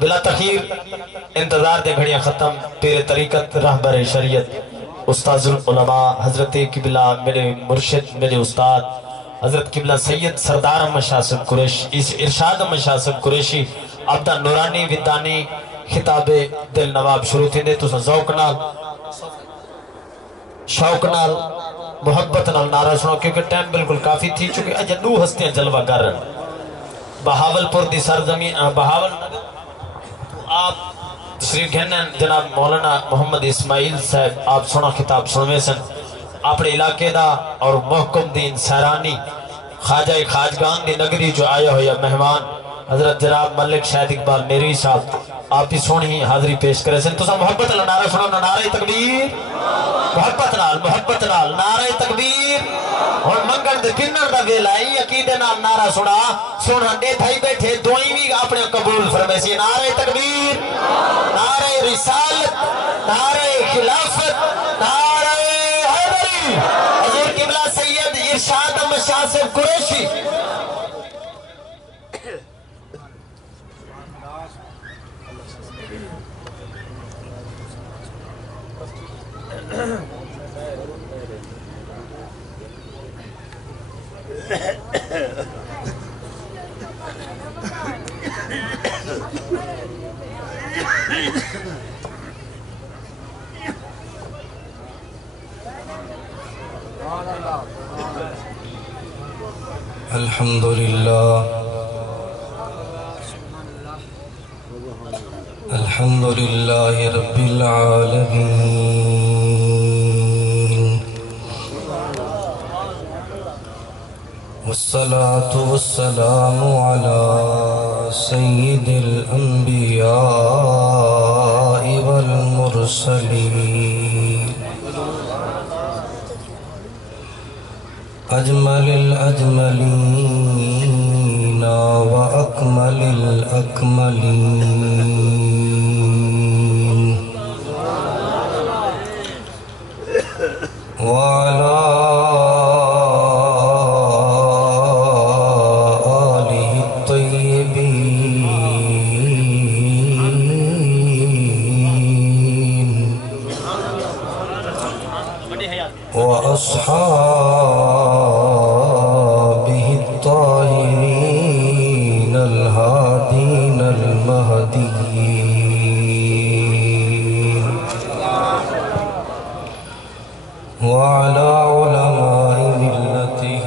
بلا تخیر انتظار دے گھڑیاں ختم پیر طریقت رہبر شریعت استاذ العلماء حضرت قبلہ میرے مرشد میرے استاد حضرت قبلہ سید سردار احمد شاہ صاحب قریشی ارشاد احمد شاہ صاحب قریشی عبدہ نورانی ودانی خطاب دل نواب شروع تھی دے تو ذوق نال شوق نال محبت نال نعرہ سنو کیونکہ ٹائم بالکل کافی تھی چونکہ اجا دو ہستیاں جلوہ گر بہاول پور دی سرزمین بہاول آپ تشریف گھنن جناب مولانا محمد اسماعیل صاحب آپ سنا خطاب سنوے سن اپنے علاقے دا اور محکم دین سیرانی خواجہ خواجگان دی نگری جو آیا ہویا مہمان حضرت جناب ملک شاہد اقبال میری صاحب آپ بھی سونی حاضری پیش کرے سن تو سا محبت اللہ نعرہ سنا نعرہ تکبیر محبت نال نعرہ تکبیر اور منگن دے پنن دا ویلائی عقیدے نال نعرہ سنا دے تھائی بیٹھے دوئیں بھی اپنے قبول فرمیسی نعرہ تکبیر نعرہ رسالت نعرہ خلافت نعرہ حیدری حضور قبلہ سید ارشاد احمد شاہ صاحب قریشی الحمدللہ رب العالمین والصلاة والسلام على سید الانبیاء والمرسلین اجمل الاجملین واکمل الاکملین وعلى آله الطيبين وأصحابه الطاهرين الهادين المهديين وعلى علماء ملته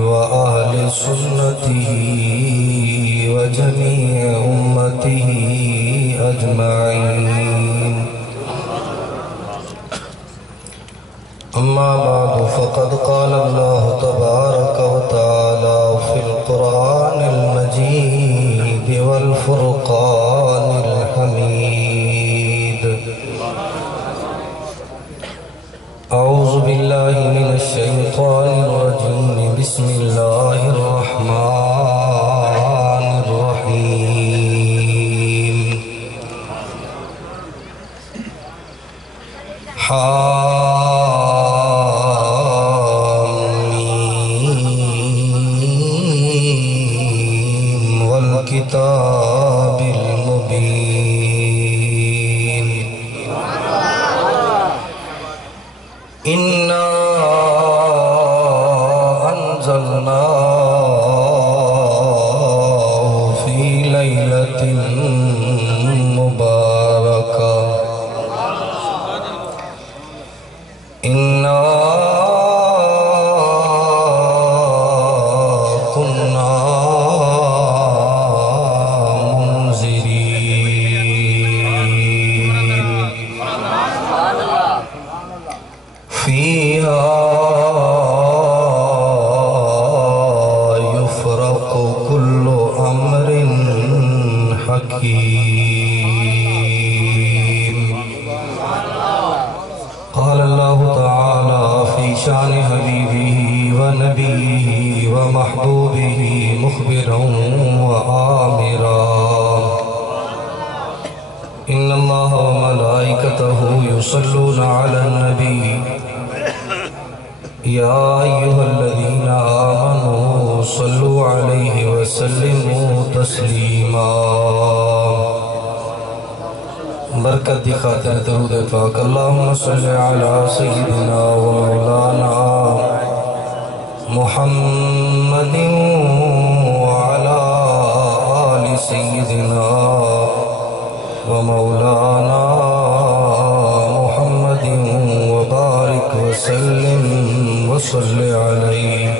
وأهل سنته وجميع أمته أجمعين أما بعد فقد قال الله تبارك وتعالى في القرآن المجيد والفرقان الحميد أعوذ بالله من الشيطان الرجيم بسم الله الرحمن الرحيم حاميم والكتاب المبين إنا أنزلناه في ليلة مباركة إنا كنا منذرين فيها يفرق كل أمر حكيم قال الله تعالى في شان حبيبه ونبيه ومحبوبه مخبرا وآمرا إن الله وملائكته يصلون على النبي يا أيها الذين آمنوا صلوا عليه وسلموا تسليما برکت دی خاطر درود پاک اللہم صلی علی سیدنا و مولانا محمد وعلا آل سیدنا و مولانا محمد وبارک وسلم وصلی علیہ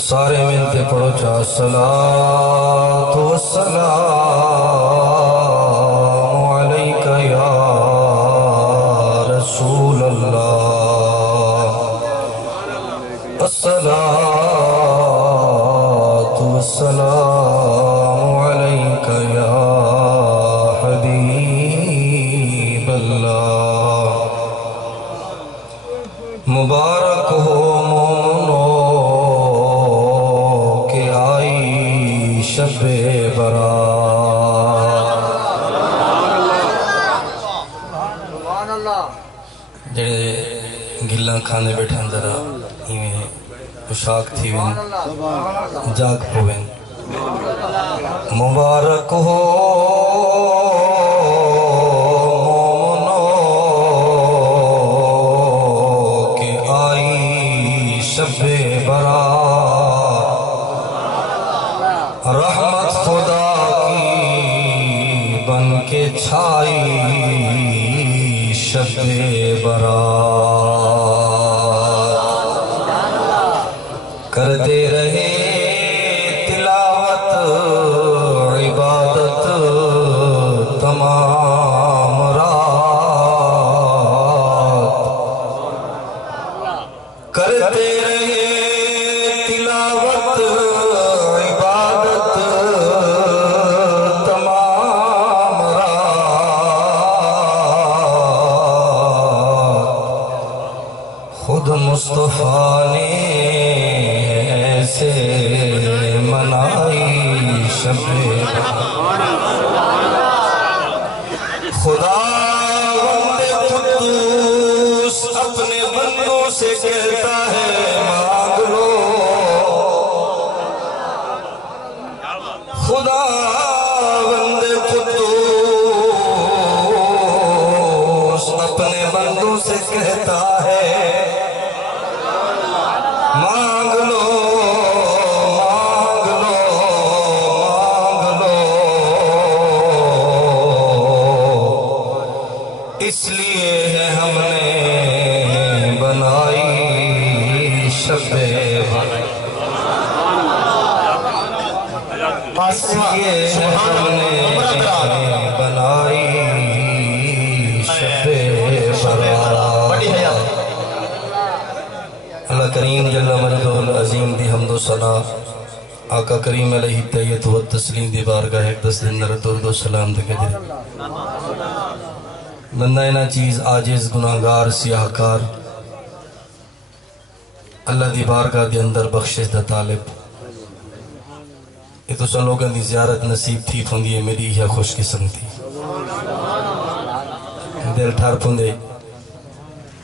سارے ملتے پڑھو چاہ الصلاة والسلام علیکہ یا رسول اللہ الصلاة والسلام علیکہ یا حبیب اللہ مبارک ہو شب برات جڑے گلاں کھانے بیٹھا ذرا ایویں پوشاک تھی وین جاگ پوین مبارک ہو مومنو کہ آئی شب برات رحمت خدا کی بن کے چھائی شب برات کرتے رہے تلاوت عبادت تمام رات کرتے رہے تلاوت مصطفیٰ نے ایسے منائی شب خدا قدوس اپنے بندوں سے کہتا ہے مانگ لو خدا قدوس اپنے بندوں سے کہتا ہے مانگ لو مانگ لو مانگ لو اس لیے ہے ہم نے بنائی شب اس لیے ہے ہم نے بنائی شب برات اللہ کریم جل مجدہ العظیم دی حمد و ثنا آقا کریم علیہ تیت و تسلیم دی بارگاہ ایک دس دن درد و سلام دے دے بندہ اینا چیز عاجز گناہگار سیاہکار اللہ دی بارگاہ دی اندر بخشش دا طالب یہ تو سن لوگوں دی زیارت نصیب تھی پھندی ہے میری یا خوش قسم تھی دل ٹھار پھندے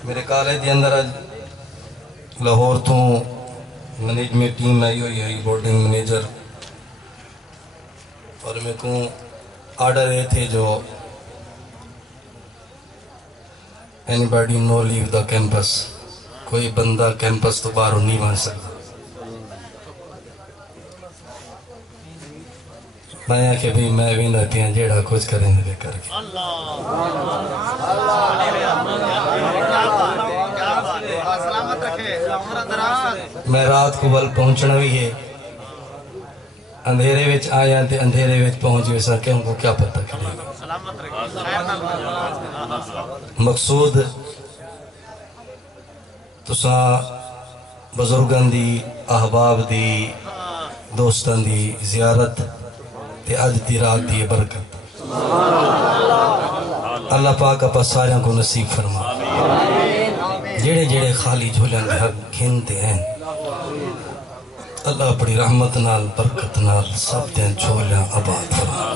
میرے کالج دی اندر آج لاہور تو منیجمنٹ ٹیم آئی ہوئی ہے بورڈنگ منیجر اور میں کو آرڈر رہے تھے جو anybody no leave the campus کوئی بندہ کیمپس تو باہر نہیں بن سکتا میں کہ بھی میں بھی نہ پیاں جیڑا کچھ کریں دے کر کے میں رات کو بل پہنچنا بھی ہے اندھیرے وچ آیا تے اندھیرے وچ پہنچ ویسا کہ ہم کو کیا پتہ کرے مقصود تساں بزرگان دی احباب دی دوستان دی زیارت تے اج دی رات دی برکت اللہ پاک اپا ساریاں کو نصیب فرما جڑے جڑے خالی جھولن گھر گھنتے ہیں اللہ اپنی رحمت نال برکت نال سب دیں جھولیاں آباد فرما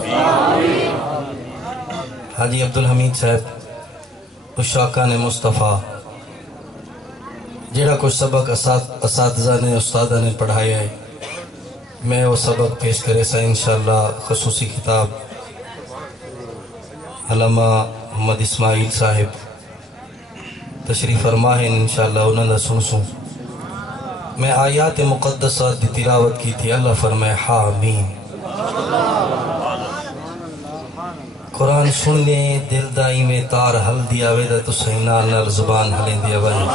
حاجی عبدالحمید صاحب اشاقان مصطفیٰ جڑا کچھ سبق اساتذہ نے استادہ نے پڑھایا ہے میں وہ سبق پیش کرے سا انشاءاللہ خصوصی کتاب علامہ محمد اسماعیل صاحب تشریف فرما ہے، انشاءاللہ انہوں نے سن میں آیات مقدسات دی تلاوت کی تھی۔ اللہ فرمائے حامیم، قرآن سننے دل دائی میں تار حل دیا ویدہ تو سینال نال زبان حلیں دیا ویدہ۔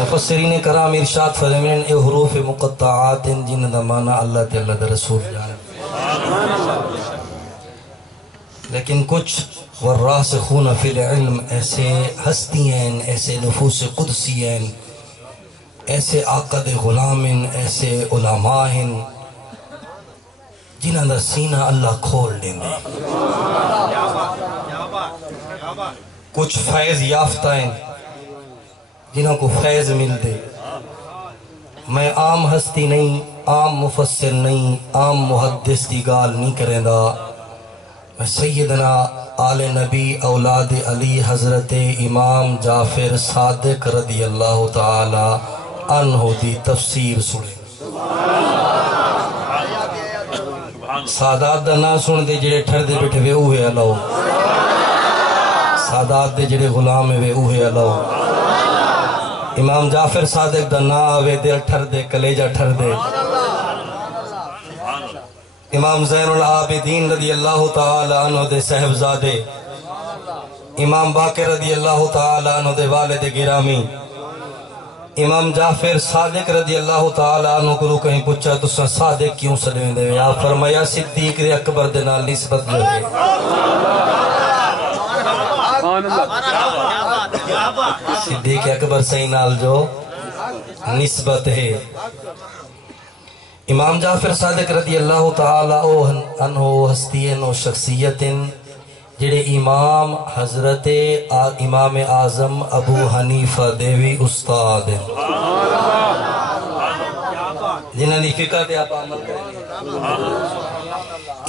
مفسرین کرام ارشاد فرمائیں اے حروف مقطعات جن دا معنی اللہ تے اللہ دا رسول جانے، لیکن کچھ والراسخون فی العلم ایسے ہستی ہیں، ایسے نفوس قدسی ہیں، ایسے عقد غلام ہیں، ایسے علماء ہیں جنہاں دا سینہ اللہ کھول دیں دے، کچھ فیض یافتہ ہیں جنہوں کو فیض مل دے۔ میں عام ہستی نہیں، عام مفسر نہیں، عام محدث دی گال نہیں کریں دا، میں سیدنا آل نبی اولاد علی حضرت امام جعفر صادق رضی اللہ تعالی عنہ دی تفسیر سنے۔ سادات دا نا سن دے جڑے ٹھر دے بیٹھے وے اوہے اللہ، سادات دے جڑے غلام وے اوہے اللہ، امام جعفر صادق دا نا آوے دل ٹھر دے کلیجہ ٹھر دے، امام زین العابدین رضی اللہ تعالی عنہ دے صاحبزادے، امام باقر رضی اللہ تعالی عنہ دے والد گرامی، امام جعفر صادق رضی اللہ تعالی عنہ کو کہیں پوچھا تو صادق کیوں سلویں دے، آپ فرمایا صدیق دے اکبر دے نال نسبت جو ہے، صدیق اکبر سے نال جو نسبت ہے۔ امام جعفر صادق رضی اللہ تعالی عنہ ہستین و شخصیتن جڑے امام حضرت امام اعظم ابو حنیفہ دیوی استاد ہیں، جنہاں دی فقہ دے آپ عمل کریں۔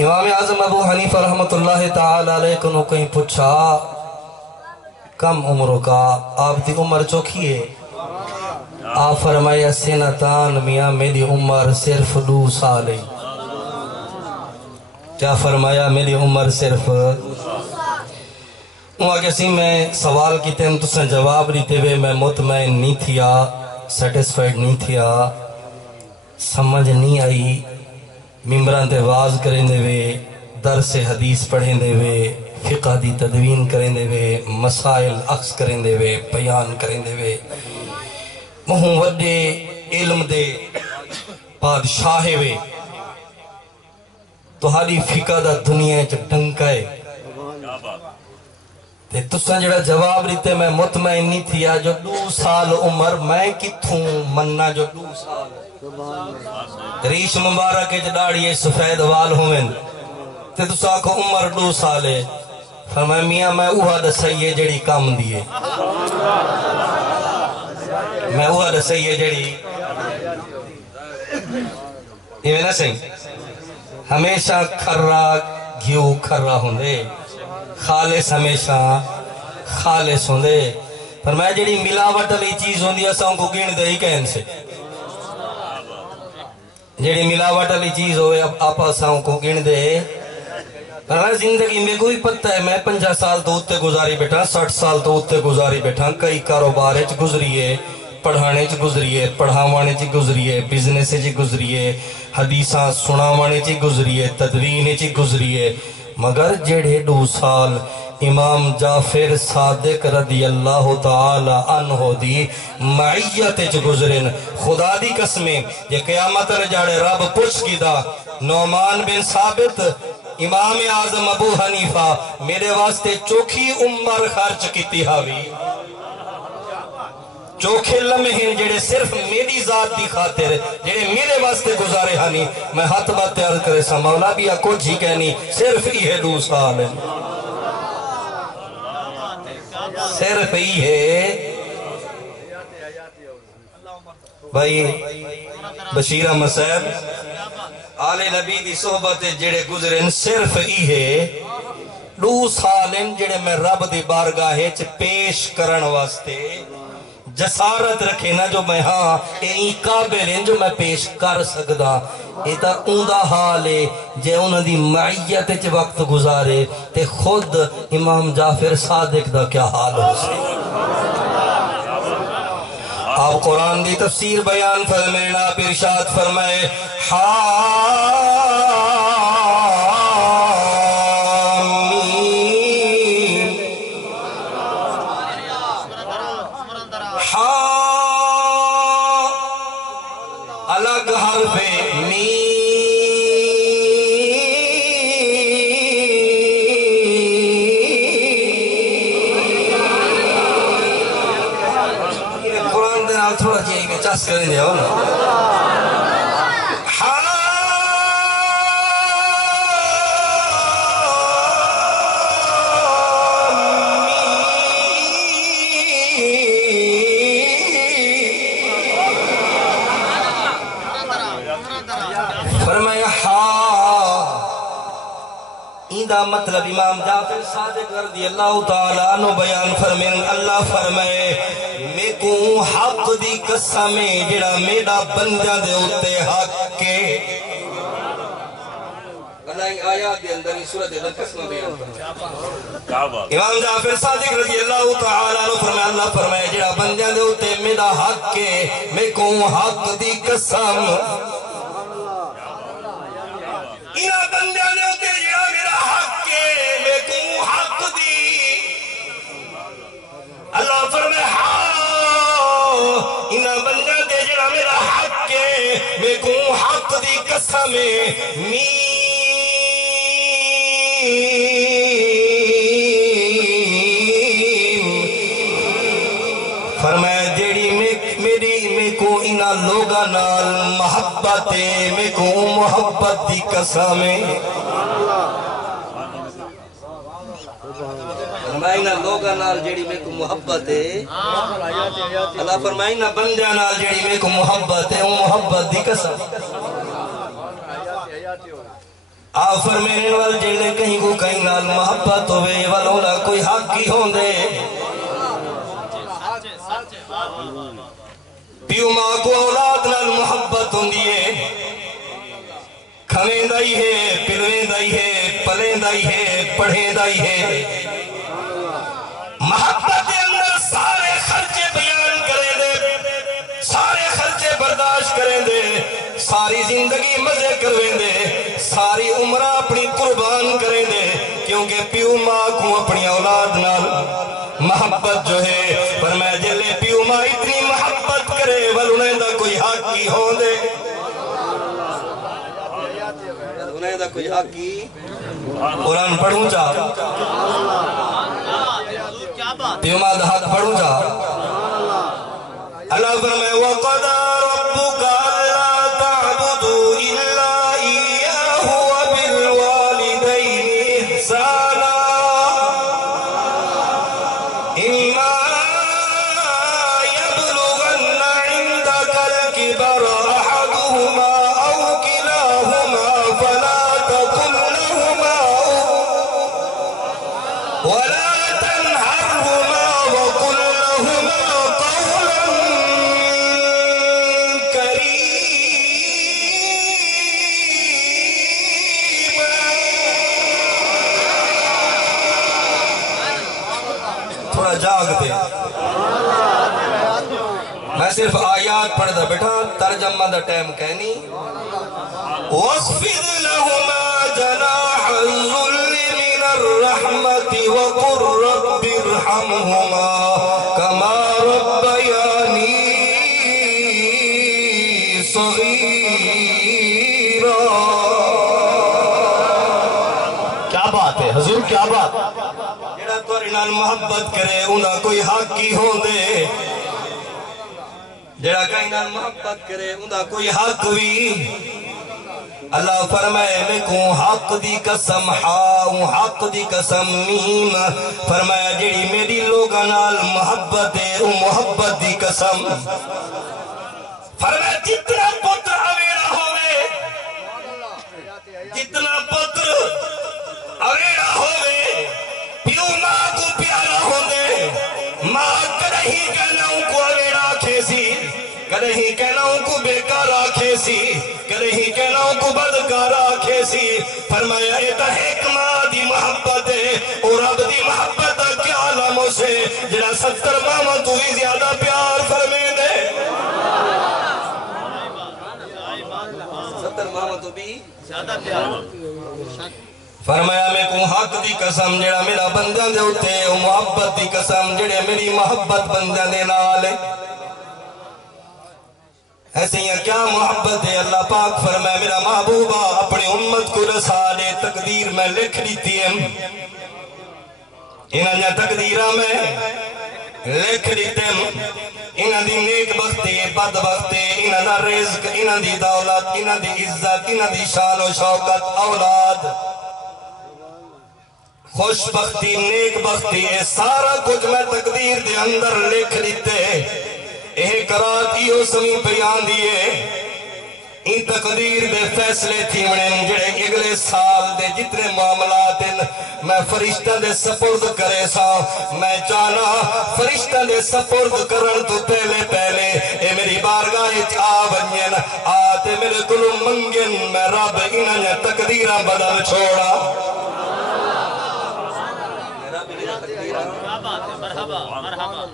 امام اعظم ابو حنیفہ رحمت اللہ تعالی علیہ کو کہیں پوچھا کم عمروں کا، آپ دی عمر چوکھی ہے؟ آپ فرمایا سنتان، میاں میری عمر صرف 2 سال ہے۔ کیا فرمایا؟ میری عمر صرف وہاں کسی میں سوال کی تین تو سن جواب دیتے ہوئے میں مطمئن نہیں تھیا، سیٹسفائیڈ نہیں تھیا، سمجھ نہیں آئی، ممبران تے واز کریں دے ہوئے، درس حدیث پڑھیں دے ہوئے، فقہ دی تدوین کریں دے ہوئے، مسائل اخذ کریں دے ہوئے، بیان کریں دے ہوئے، مہوں وڈے علم دے بادشاہ ہوئے، تو ہاری فقہ دا دنیا چا ڈنکائے تے تساں جڑا جواب دیتے میں مطمئن نہیں تھیا، جو 2 سال عمر میں کتھوں مننا جو 2 سال ریش مبارک جڑاڑیے سفید وال ہوئن تے تساں کو عمر 2 سال ہے، فرمایا میاں میں اوہا دسائیے جڑی کام دیئے، میں اوہا دسائیے جڑی یہ نا صحیح ہمیشہ کھرا گھیو کھرا ہوندے، خالص ہمیشہ خالص ہوندے، فرمایا جڑی ملاوٹ علی چیز ہوندی اساں کو گن دے ہی کہن سے، جڑی ملاوٹ علی چیز ہوئے آپ اساں کو گن دے، فرمایا زندگی میں کوئی پتہ ہے میں 50 سال تو اتے گزاری بیٹھا، 60 سال تو اتے گزاری بیٹھا، کئی کاروبارے چ گزریے، پڑھانے چ گزریے، پڑھاوانے چ گزریے، بزنس چ گزریے، حدیثاں سناوانے چ گزریے، تدوین چ گزریے، مگر جڑے 2 سال امام جعفر صادق رضی اللہ تعالی عنہ دی معیت چ گزرن، خدا دی قسمیں یہ قیامت رجاڑے رب پوچھ کی دا نعمان بن ثابت امام اعظم ابو حنیفہ میرے واسطے چوکھی عمر خرچ کیتی ہاوی، چوکھے لمحے جڑے صرف میری ذات دی خاطر جڑے میرے واسطے گزارے ہانی، میں ہاتھ بات تیار کرے سا مولا بھی کچھ ہی کہنی، صرف یہ 2 سال ہے، صرف یہ ہے۔ بھائی بشیر احمد صاحب آل نبی دی صحبت جڑے گزرن صرف یہ ہے 2 سال جڑے میں رب دی بارگاہ پیش کرن واسطے جسارت رکھے نا جو میں ہاں اے قابل ہیں جو میں پیش کر سکدا اے تا اوندا حال ہے جے انہاں دی معیت وچ وقت گزارے تے خود امام جعفر صادق دا کیا حال ہو سی آپ قرآن دی تفسیر بیان فرمائے آپ ارشاد فرمائے الگ حرف قرآن دے نال تھوڑا جی میں چاس کریں دے ہو مطلب امام جعفر صادق رضی اللہ تعالیٰ عنہ بیان فرمائیں اللہ فرمائے میں کو حق دی قسم جڑا میرا بندیاں دے ہوتے حق کے اللہ آیات دے اندر سورۃ القسم بیان فرمائے امام جعفر صادق رضی اللہ تعالیٰ عنہ فرمائے اللہ فرمائے جڑا بندیاں دے ہوتے میرا حق کے میں کو حق دی قسم انہاں بندیاں دے ہوتے جڑا میرا حق کے میں کو حق دی اللہ فرمائے انہاں بندیاں دے جڑا میرا حق کے میں کو حق دی قسم فرمایا جیڑی میں کو انہاں لوگاں نال محبت ہے میں کو محبت دی قسم ہے فرمایا انہاں لوگاں نال جیڑی میں کو محبت ہے اللہ فرمایا انہاں بندیاں نال جیڑی میں کو محبت ہے وہ محبت دی قسم آپ فرمینے وال جیڑے کہیں کو کہیں نال محبت ہوئے والولا کوئی حق کی ہوں دے پیو ماں کو اولاد نال محبت ہوں دیئے کھویں دائی ہے پلویں دائی ہے پلیں دائی ہے پڑھیں دائی ہے محبت کے اندر سارے خرچے بیان کریں دے سارے خرچے برداشت کریں دے ساری زندگی مزے کرویں دے ساری عمرہ اپنی قربان کریں دے کیونکہ پیو ماں کو اپنی اولاد نال محبت جو ہے پر میں جلے پیو ماں اتنی محبت کرے ولنہیں دا کوئی حق کی ہوں دے ولنہیں دا کوئی حق کی قرآن پڑھوں جا پیو ماں دا حق پڑھوں جا اللہ فرمائے وَقَدَى رَبُّكَ أَلَّا تَعْبُدُوا إِلَّا إِيَّاهُ وَبِالْوَالِدَيْنِ إِحْسَانًا إِمَّا يَبْلُغَنَّ عِندَكَ الْكِبَرَ أَحَدُهُمَا أَوْ كِلَاهُمَا فَلَا تَقُل لَّهُمَا وَلَا تَنْهَرْهُمَا وَقُل لَّهُمَا قَوْلًا كَرِيمًا تھوڑا جاگ دے میں صرف آیات پڑھ دا بیٹھا ترجمہ دا ٹائم کہنی وَاخْفِضْ لَهُمَا جَنَاحَ الذُّلِّ مِنَ الرَّحْمَةِ وَقُلْ رَبِّ ارْحَمْهُمَا كَمَا رَبَّيَانِي صَغِيرًا کیا بات ہے حضور کیا بات جڑا توڑے نال محبت کرے انہاں کوئی حق کی ہوں دے جڑا کہیں نال محبت کرے انہاں کوئی حق بھی اللہ فرمائے میں کو حق دی قسم حق دی قسم میم فرمایا جڑی میری لوگاں نال محبت ہے وہ محبت دی قسم فرمایا جتنا پتر اویڑا ہوئے جتنا پتر اویڑا ہوئے پیو ماں کو پیارا ہوئے ماں کرہی کا ناؤں کو اویڑا بدکار آکھے سی فرمایا اے تا حکمہ دی محبت ہے اور رب دی محبت دا کیا عالم اسے جنہا 70 ماما تو ہی زیادہ پیار فرمے دے 70 ماما تو بھی زیادہ پیار فرمایا میں کو حق دی قسم جڑا میرا بندہ دے اٹھے او محبت دی قسم جڑے میری محبت بندہ دے نالے ایسے ہی کیا محبت ہے اللہ پاک فرمایا میرا محبوبہ اپنی امت کو رسالے تقدیر میں لکھ لیتی ہے انہاں تقدیرہ میں لکھ لیتے ہیں انہاں دی نیک بختی بد بختی انہاں دا رزق انہاں دی دولت انہاں دی عزت انہاں دی شان و شوکت اولاد خوش بختی نیک بختی یہ سارا کچھ میں تقدیر دے اندر لکھ لیتے یہ قرات ایو سمی بیان دیئے این تقدیر دے فیصلے تھی منیں جڑے اگلے سال دے جتنے معاملات میں فرشتہ دے سپرد کرے سا میں چانا فرشتہ دے سپرد کرن تو پہلے اے میری بارگاہ آونین آتے میرے کلو منگن میں رب انہیں تقدیرہ بدل چھوڑا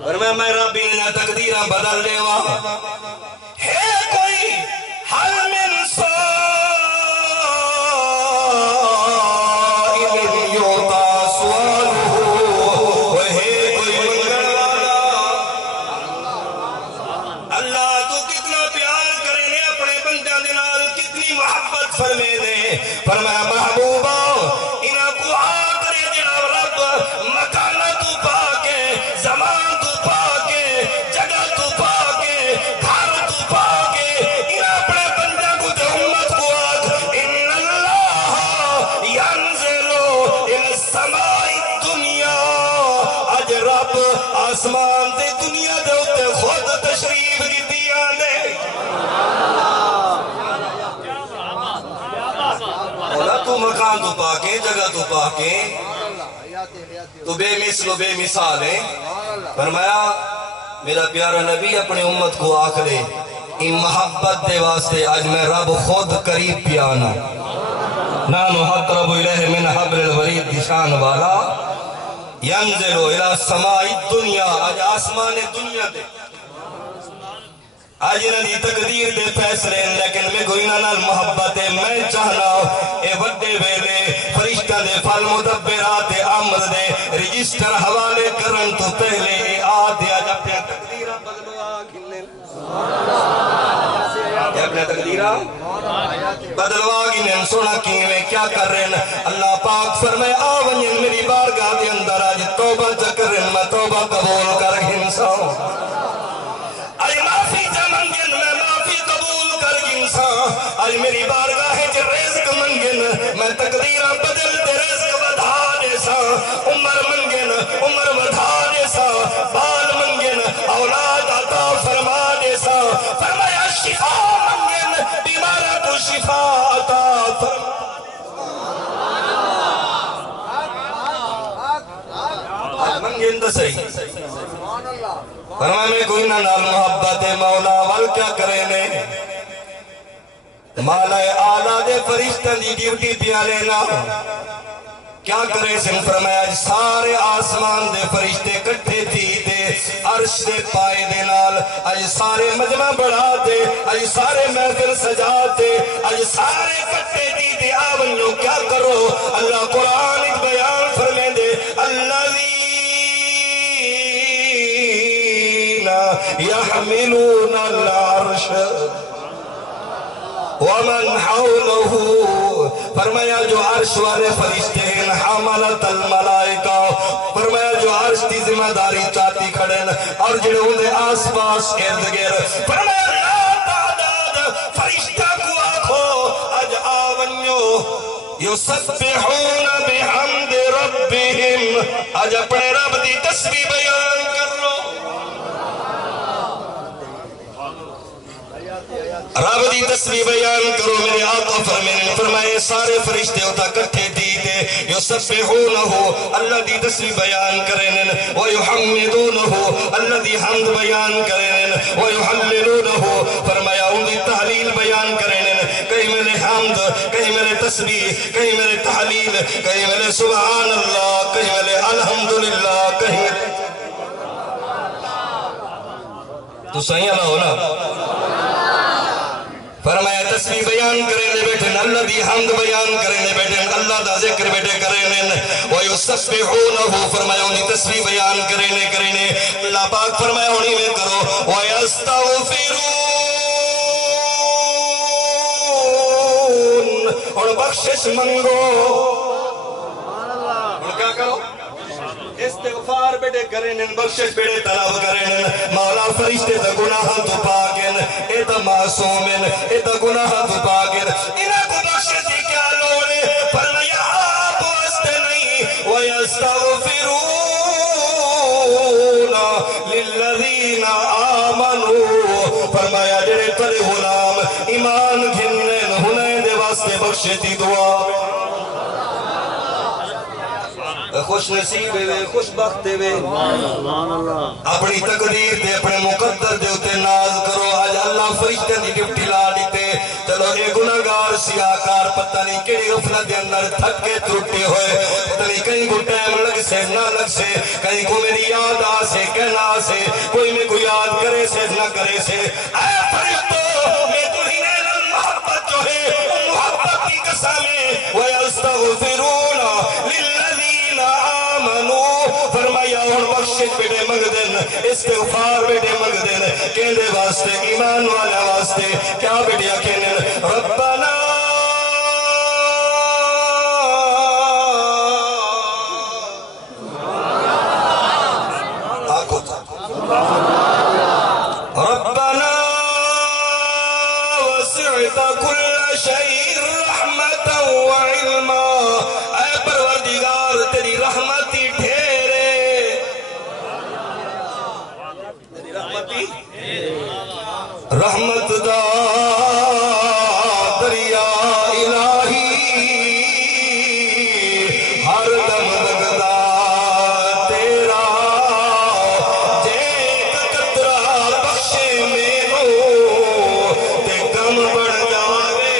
فرمایا میں ربی نے تقدیرہ بدل دیوا ہے کوئی حل من سائل یوتا سوالو ہے کوئی منگل والا اللہ تو کتنا پیار کرے اپنے بندہ دنال کتنی محبت فرمے دے فرمایا محبوبہ انہاں کو آکرے جناب رب مکانہ تو پاکے زمان تو پاکے جگہ تو پاکے گھر تو پاکے انہاں اپنے بندہ کو دے امت کو آگ ان اللہ ینزلو ان السماء الدنیا آج رب آسمان دے دنیا دے ہوتے خود تشریف کی دیا دے اولا تو مکان تو پاکے جگہ تو پاکے تو بے مثل و بے مثال ہے فرمایا میرا پیارا نبی اپنے امت کو آخرے ان محبت دے واسطے آج میں رب خود قریب پیانا نانو حقرب الہ من حبل الورید دشان والا ینزلو الہ السماء الدنیا آج آسمان دنیا دے آج انہاں دی تقدیر دے فیصلے لیکن میں کوئی نال محبت ہے میں چاہنا اے وڈے ویلے فرشتہ دے فال مدبرات آمد دے رجسٹر حوالے کرن تو پہلے اے آدھے آج اپنے تقدیرہ بدلوا گھنن اے اپنے تقدیرہ بدلوا گھنن سونا کیویں کیا کر رہے ہیں اللہ پاک فرمائے آونین میری بارگاہ دے اندر آج توبہ چکرن میں توبہ قبول کر گھنساؤں آج معافی منگن میں معافی قبول کر گنساں آج میری بارگاہ ہے جو رزق منگن میں تقدیرہ بدل دے رزق ودھا دے سا عمر منگن عمر ودھا دے سا بال منگن اولاد عطا فرما دے سا فرمایا شفا منگن بیمارہ کو شفا عطا فرما آج منگن دا صحیح فرمایا میں کوئی نہ نال محبت مولا وال کیا کرے نے مالا آلہ دے فرشتہ دی ڈیوٹی پیا لینا کیا کرے سن فرمایا سارے آسمان دے فرشتے کٹھے تھی دے عرش دے پائے دے نال آج سارے مجمع بڑھا دے آج سارے محفل سجا دے آج سارے کٹھے تھی دے آونیوں کیا کرو اللہ قرآن ایک بیان فرمے دے اللہ يحملون العرش ومن حوله فرمایا جو عرش والے فرشتے ہیں حملت الملائکہ فرمایا جو عرش کی ذمہ داری چاہتی کھڑے اور جنہوں نے آس پاس ارد گرد فرمایا لا تعداد فرشتہ کو آکھو اج آونیو یسبحون بحمد ربهم اج اپنے رب دی تسبیح بیان کر لو رب دی تسبیح بیان کرو میرے آقا فرمائے سارے فرشتے ہوتا کٹھے دیتے یسبحونہو اللہ دی تسبیح بیان کرنن ویحمدونہو اللہ دی حمد بیان کرنن ویحللونہو فرمایا ان دی تحلیل بیان کرنن کئی میں نے حمد تسبیح کہیں میرے تحلیل کہیں میرے سبحان اللہ کہیں میرے الحمدللہ کہیں تو صحیح اللہ ہو نا فرمایا تسبیح بیان کریں دے بیٹھے اللہ دی حمد بیان کریں دے بیٹھے اللہ دا ذکر بیٹھے کریں دے وَيُسَبِّحُونَهُ فرمایا انہی تسبیح بیان کریں دے اللہ پاک فرمایا انہی میں کرو وَيَسْتَغْفِرُونَ اور بخشش منگو اور کیا کرو استغفار بیٹے کریں بخشش بیٹے طلب کریں مولا فرشتے تا گناہ تو پاکن اے تا معصومن اے تا گناہ تو پاکن انہاں کو بخشش دی کیا لوڑے فرمایا آپ واسطے نہیں وَيَسْتَغْفِرُونَ لِلَّذِينَ آمَنُوا فرمایا جڑے تلے غلام ایمان گھنن ہنیں دے واسطے بخشش دی دعا خوش نصیب ہوئے خوش بخت ہوئے اپنی تقدیر دے اپنے مقدر دے اتے ناز کرو آج اللہ فرشتے دی ڈپٹی لا لیتے چلو اے گناہگار سیاکار پتہ نہیں کیڑی غفلت دے اندر تھکے ترٹے ہوئے پتہ نہیں کہیں کو ٹائم لگ سے نہ لگ سے کہیں کو میری یاد آ سے کہنا سے کوئی میں کو یاد کرے سے نہ کرے سے اے فرشتو میں تمہیں محبت جو ہے محبت کی قسمیں وَيَسْتَغْفِرُونَ لِلَّذِينَ آمَنُوا فرمایا اور بخشش بیٹے مگ دن استغفار بیٹے مگ دن کہندے واسطے ایمان والا واسطے کیا بیٹے کہنے ربنا ربنا وسعت كل شيء رحمة وعلما اے پروردگار تیری رحمتی ڈھیرے تیری رحمتی رحمت دا دریا الہی ہر دم لگدا تیرا جیک قطرہ بخشے میرو تے کم بڑھ جاوے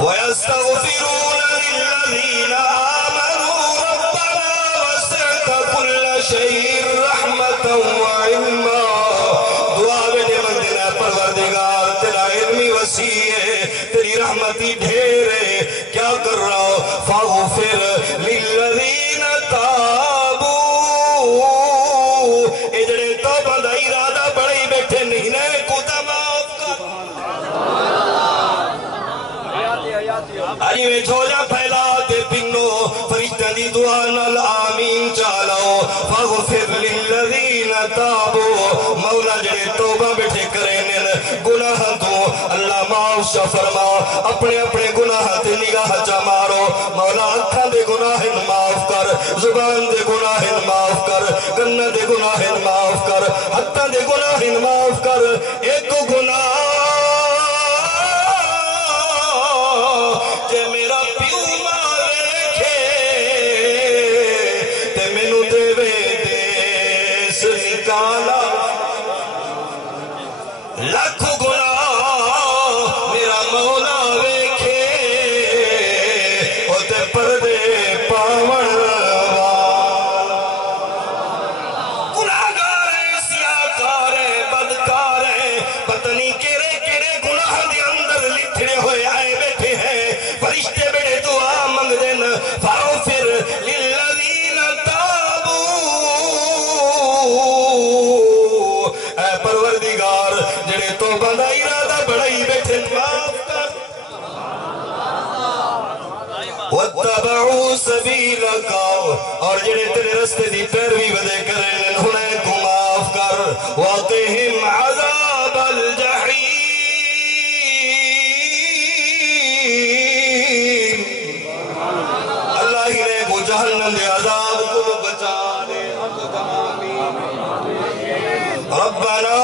وَيَسْتَغْفِرُونَ لِلَّذِينَ آمَنُوا رَبَّنَا وَسِعْتَ كُلَّ شَيْءٍ رَحْمَةً وَعِلْمًا دعا بیٹے مندنا پروردگار تیرا علمی وسیع ہے تیری رحمتی ڈھیر ہے کیا کر رہا ہو فَاغْفِرْ لِلَّذِينَ تَابُوا اجڑے توبہ دا ارادہ بڑی بیٹھے نہیں نے کوتا معاف کر آئی میں چھوجا پھیلا دے پنو فرشتہ دی دعا نال آمین چالاو فاغفر للذین تابو مولا جڑے توبہ بیٹھے کریں گناہ تو اللہ معاف شا فرما اپنے اپنے گناہ تے نگاہ چا مارو مولا اکھاں دے گناہ معاف کر زبان دے گناہ معاف کر کن دے گناہ معاف کر ہتھاں دے گناہ معاف کر ایک گناہ کہ میرا پیو مارے کھے تے مینو دے وے دیس نکالا لکھ گناہ میرا مولا ویکھے او تے پردے پاون گناہگار ہیں سیاکار ہیں بدکار ہیں پتنی کیڑے کیڑے گناہ دے اندر لکھڑے ہوئے آئے بیٹھے ہیں فرشتے بیٹے دعا منگ دین فاغفر للذین تابوا اے پروردگار جڑے توبہ دا ارادہ بڑھائی بیٹھے معاف کر واتبعوا سبیلک اور جڑے تیرے رستے دی پیروی ودے کریں انہیں کو معاف کر وقہم عذاب الجحیم اللہ ہی نے کو جہنم دے عذاب کو بچانے ربنا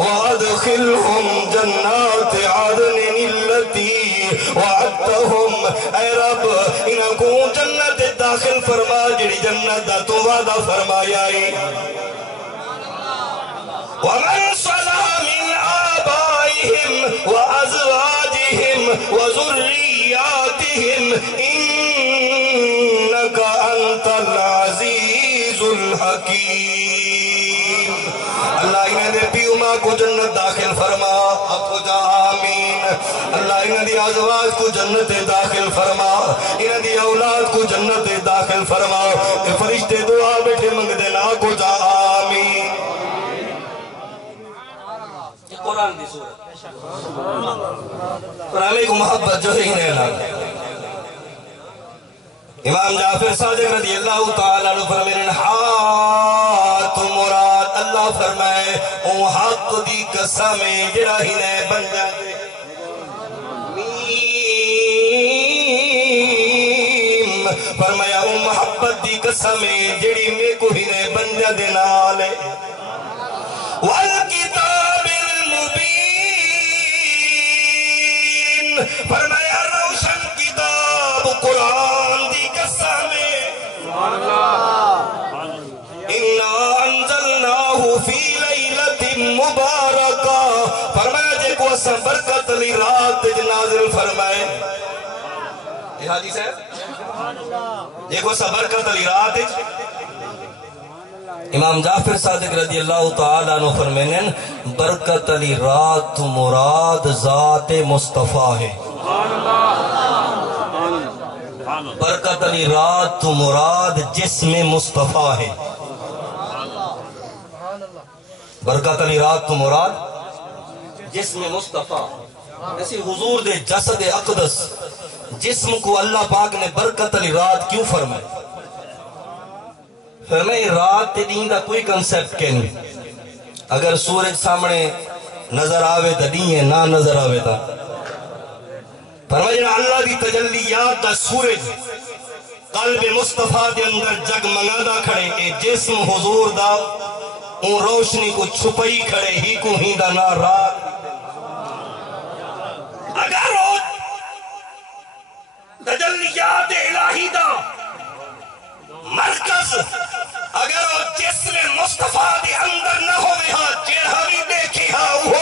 وادخلهم جنات عدن التي وعدتهم اے رب انہاں کو جنت داخل فرما جڑی جنت دا تو وعدہ فرمایا ومن صلح من ازواج کو جنت داخل فرما انہاں دی اولاد کو جنت داخل فرما کہ فرشتے دعا بیٹھے منگ دینا کو جا آمین قرآن دی سورت قرآن کو محبت جو ہی نہیں لگا امام جعفر صادق رضی اللہ تعالیٰ عنہ فرمائے ہاتھ مراد اللہ فرمائے او حق دی قسم جڑا ہی نے بن جاتے میم فرمایا او محبت دی قسم جڑی میں کو ہی نے بن جاتے نالے والکتاب المبین فرمایا روشن کتاب قرآن دی قسم اِنَّا أَنزَلْنَاهُ فِي لَيْلَةٍ مُبَارَكَةٍ فرمایا جے کو اساں برکت لی رات نازل فرمائے یہ حدیث ہے جے کو اساں برکت لی رات امام جعفر صادق رضی اللہ تعالیٰ عنہ فرمائیں برکت لی رات مراد ذات مصطفیٰ ہے برکت علی رات مراد جسم مصطفیٰ ہے برکت علی رات مراد جسم مصطفیٰ ایسی حضور دے جسد اقدس جسم کو اللہ پاک نے برکت علی رات کیوں فرمائے فرمائے رات دین دا کوئی کنسپٹ کے نہیں اگر سورج سامنے نظر آوے تا دین ہے نہ نظر آوے تا فرمائے اللہ دی تجلیات دا سورج قلب مصطفیٰ دے اندر جگ منگادا کھڑے اے جسم حضور دا ان روشنی کو چھپائی کھڑے ہی کو ہی دا نا رات اگر وہ تجلیات الہی دا مرکز اگر وہ جسم مصطفیٰ دے اندر نہ ہوئے ہاں جہاں بھی دیکھے ہاں وہ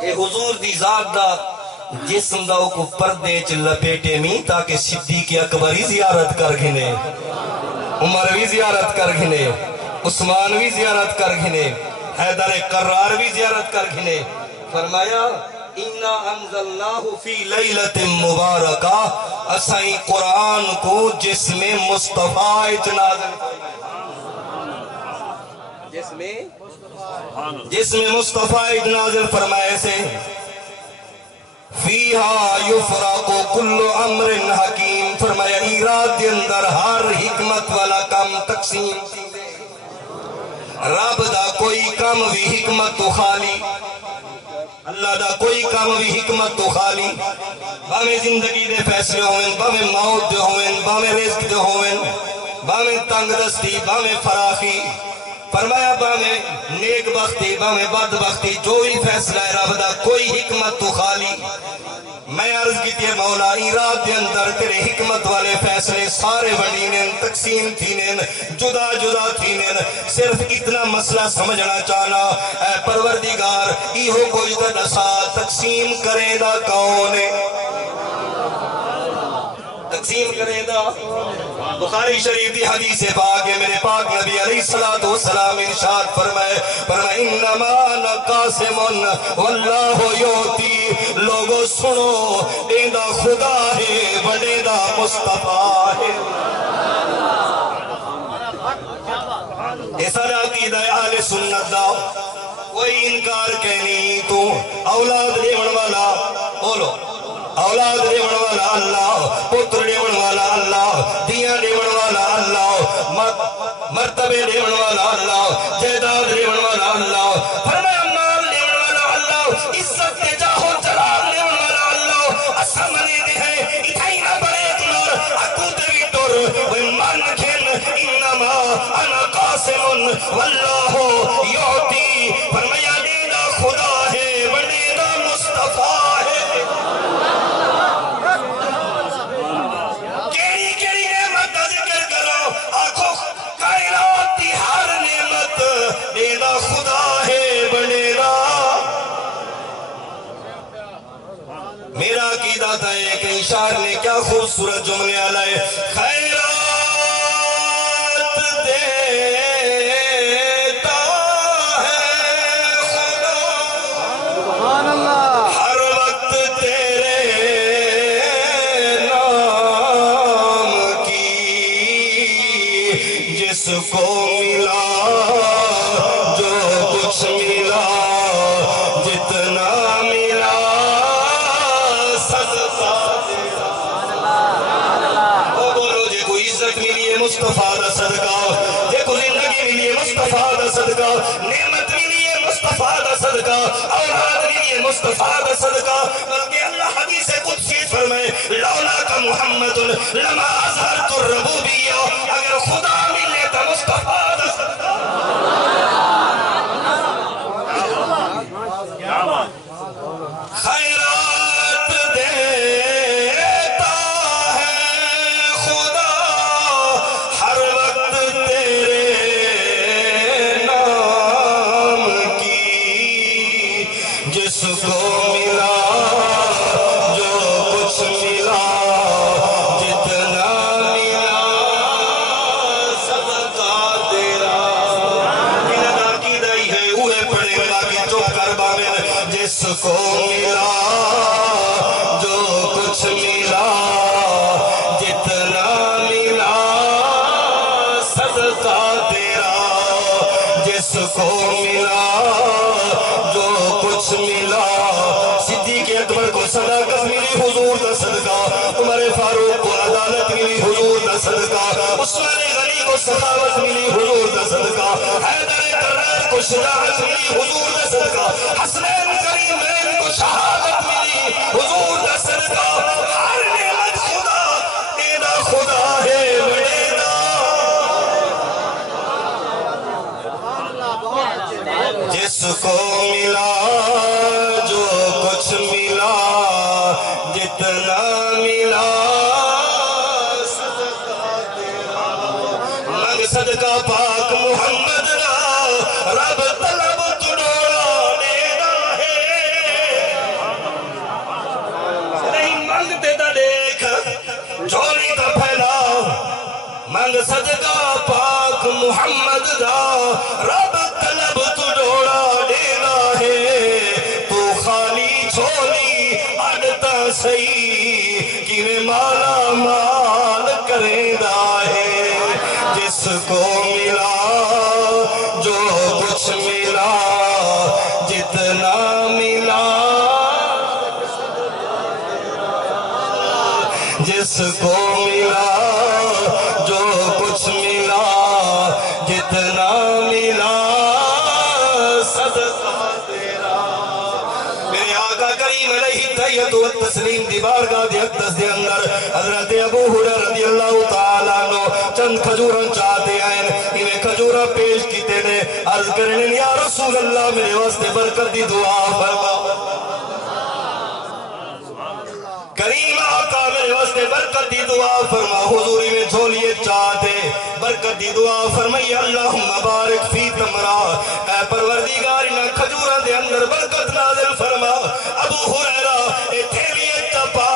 اے حضور دی ذات دا جسم دا کو پردے چ لپیٹے میں تاکہ صدیق اکبر ہی زیارت کر گھنے عمر بھی زیارت کر گھنے عثمان بھی زیارت کر گھنے حیدر قرار بھی زیارت کر گھنے فرمایا اِنَّا أَنزَلْنَاهُ فِي لَيْلَةٍ مُبَارَكَةٍ اسائیں قرآن کو جسم مصطفیٰ نازل جسم مصطفیٰ نازل فرمائے سے فیہا یفرق کل امر حکیم فرمایا ایراد کے اندر ہر حکمت والا کام تقسیم رب دا کوئی کام بھی حکمت تو خالی اللہ دا کوئی کام بھی حکمت تو خالی باویں زندگی دے فیصلے ہوئیں باویں موت دے ہوئیں باویں رزق دے ہوئیں باویں تنگ دستی باویں فراخی فرمایا باویں نیک بختی باویں بد بختی جو ہی فیصلہ ہے رب دا کوئی حکمت تو خالی میں عرض کی تھی مولا ایراد دے اندر تیرے حکمت والے فیصلے سارے بڑینیں تقسیم تھینیں جدا جدا تھینیں صرف اتنا مسئلہ سمجھنا چاہنا اے پروردگار ایہو کوئی دسا تقسیم کرے دا کون ہے تقسیم کرے دا بخاری شریف دی حدیث پاک ہے میرے پاک نبی علیہ السلام ارشاد فرمائے انما نقاسم واللہ یوتی لوگوں سنو دیندہ خدا ہے بڑیدہ مصطفیٰ ہے ایسا عقیدہ اہل سنت دا کوئی انکار کہنی تو اولاد دیون والا بولو اولاد دیون والا اللہ پتر دیون والا اللہ دیاں دیون والا اللہ مرتبے دیون والا اللہ جائیداد دیون والا اللہ فرمایا مال دیون والا اللہ عزت جاہ و جلال دیون والا اللہ اسمنے دے ہے اتھائی نہ بڑے کنور اکو دیوی ٹور ویمان کھین انما انا قاسم واللہ یعطی فرمایا دینا خدا ہے وڈینا مصطفیٰ ہے کیڑی نعمت ذکر کرو آنکھوں کائنات کی ہر نعمت دینا خدا ہے وڈینا میرا عقیدہ تھا ایک اشار نے کیا خوبصورت جملے آلائے خیرات دیتا ہے خدا مصطفیٰ دا صدقہ، نعمت ملی ہے مصطفیٰ دا صدقہ، اولاد ملی ہے مصطفیٰ دا صدقہ، بلکہ اللہ حدیث قدسی فرمائے لولا کا محمد لما اظہرت الربوبیہ، اگر خدا ملے تا مصطفیٰ دا صدقہ. خیرات دیتا ہے خدا ہر وقت تیرے نام کی، جس کو ملا جو کچھ ملا جتنا ملا صدقہ تیرا. انہاں عقیدہ ہی ہے اوے پڑے والا کی چپ کر باویں، جس کو ملا جو کچھ ملا جتنا ملا صدقہ تیرا، جس کو ملا جو کچھ ملا. صدیق اکبر کو صداقت ملی حضور دا صدقہ، عمر فاروق کو عدالت ملی حضور دا صدقہ، عثمان غنی کو سخاوت ملی حضور دا صدقہ، حیدر کرار کو شجاعت ملی حضور دا صدقہ، حسنین کریمین کو شہادت ملی حضور دا صدقہ. ہر نعمت خدا دینا خدا ہے بڑینا، جس کو ملا جو کچھ ملا جتنا ملا صدقہ تیرا. منگ صدقہ پاک محمد را، رب طلب تڑوڑا دینا ہے. نہیں منگتے تا دیکھ جھولی تا پھیلا، منگ صدقہ پاک محمد را، رب طلب تڑوڑا دینا ہے. تو خالی جھولی اڑتا سہی کیویں مالا مال کریندہ ہے. جس کو ملا جو کچھ ملا جتنا ملا، جس کو ملا جو کچھ ملا جتنا ملا صدقہ تیرا. میرے آقا کریم علیہ تحیت و تسلیم دی بارگاہ دی اقدس دے اندر حضرت ابو ہریرہ رضی اللہ تعالیٰ عنہ چند کھجوراں چاہتے ہیں، انہیں کھجوراں پیش کیتے نے. عرض کرنے یا رسول اللہ میرے واسطے برکت دی دعا فرما. کریم آقا میرے واسطے برکت دی دعا فرما. حضوری میں جھولیے چاہتے برکت دی دعا فرمائی اللہم بارک فی تمرا، اے پروردگار انہاں کھجوراں دے اندر برکت نازل فرما. ابو ہریرہ اے تھیلیے چپا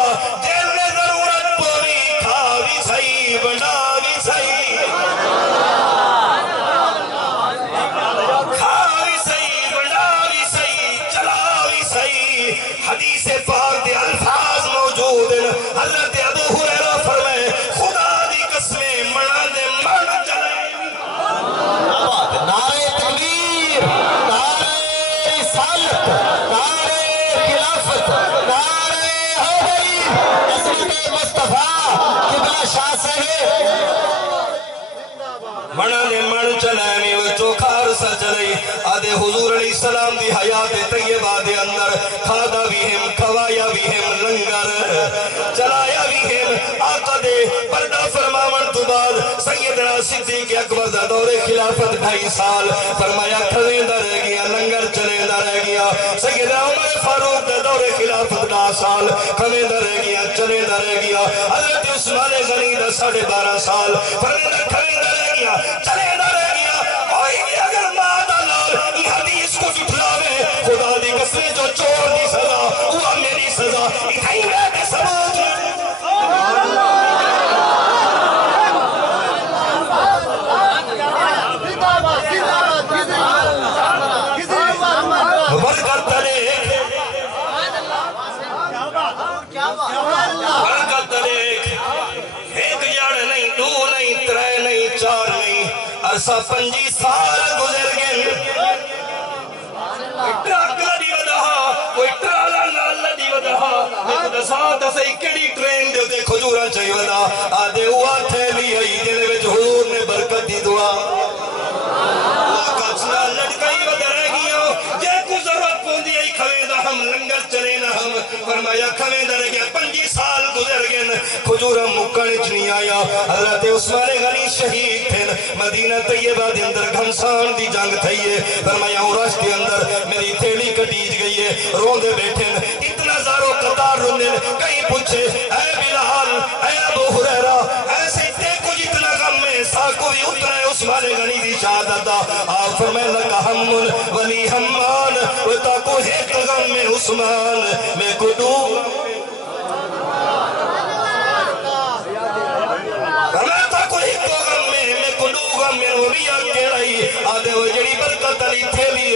جیل نے ضرورت پوری، کھا بھی صحیح بنا بھی صحیح، کھا بھی صحیح بنا بھی صحیح چلا بھی صحیح. حدیث پاک دے الفاظ موجود ہیں. حضرت ابو ہریرہ فرمائے خدا دی قسمیں منا دے من چلے. نعرہ تکبیر، نعرہ رسالت، نعرہ خلافت، نعرہ حیدری، عظمت مصطفیٰ قبلہ شاہ صاحب. منا دے من چلائے میں وہ چوکھا عرصہ چلئی. آدھے حضور علیہ السلام دی حیات طیبہ دے اندر کھادا بھی ہم کھوایا بھی ہم لنگر چلایا بھی ہم. آقا دے پردہ فرماون تو بعد سیدنا صدیق اکبر دا دور خلافت 2.5 سال فرمایا کھویندہ رہ گیا لنگر چلیندہ رہ گیا. سیدنا عمر فاروق دا دور خلافت 10 سال کھویندہ رہ گیا چلیندہ رہ گیا. حضرت عثمان غنی دا 12.5 سال فرمایا کھویندہ رہ گیا چلیندہ رہ گیا. کوئی بھی اگر مادہ لال یہ حدیث کو جھٹلاوے خدا دی قسمیں جو چور دی سزا وہ میری سزا اتھائی میں دے ثبوت. برکت دیکھ برکت دیکھ، ایک جڑ نہیں 2 نہیں 3 نہیں 4 نہیں عرصہ 25 سال گزر گئے. ٹرک لڑی ودہا کوئی ٹرالا نال لڑی ودہا ایک دسا دسے کڑی ٹرین دے دے کھجوراں چاہی ودا آدھے ہوا تھیلی آئی جنہے وچ حضور نے برکت دی دعا فرمایا کھویں در گیا 25 سال گزر گئے کھجورہ مکن نہیں آیا حضرت عثمان غنی شہید تھے مدینہ طیبہ دے اندر گھمسان دی جنگ تھی ہے فرمایا عرش کے اندر میری تھیلی کٹیج گئی ہے روندے بیٹھے اتنا زارو قطار روندے کہیں پوچھے اے بلال اے ابو ہریرہ ایسے دیکھو جتنا غم میں ساکو بھی اتنا ہے عثمان غنی دی شہادت آپ فرمائے لکا ہمون ولی ہمان و تاکو ایک غم میں عثمان میں کو ڈوب آدھے وہ جڑی برکت علی تھیلی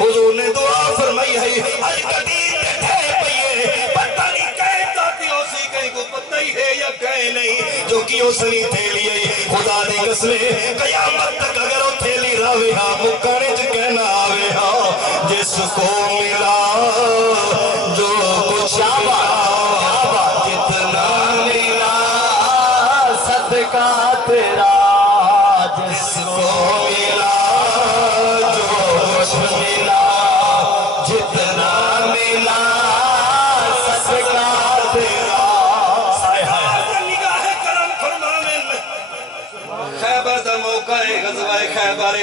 حضور نے دعا فرمائی ہے آج قدیم بیٹھے پئیے پتہ نہیں کہیں تاتی ہو سی کہیں کو پتہ ہی ہے یا کہیں نہیں جو کی اس نے تھیلی ہے خدا دی قسمیں قیامت تک اگر وہ تھیلی راوے ہاں مکانے جو کہنا آوے ہاں جس کو ملا جو کچھ ملا جتنا ملا صدقہ تیرا جس کو ملا جتنا ملا صدقہ تیرا نگاہ کرم فرماویں خیبر دا موقع ہے غزوہ خیبر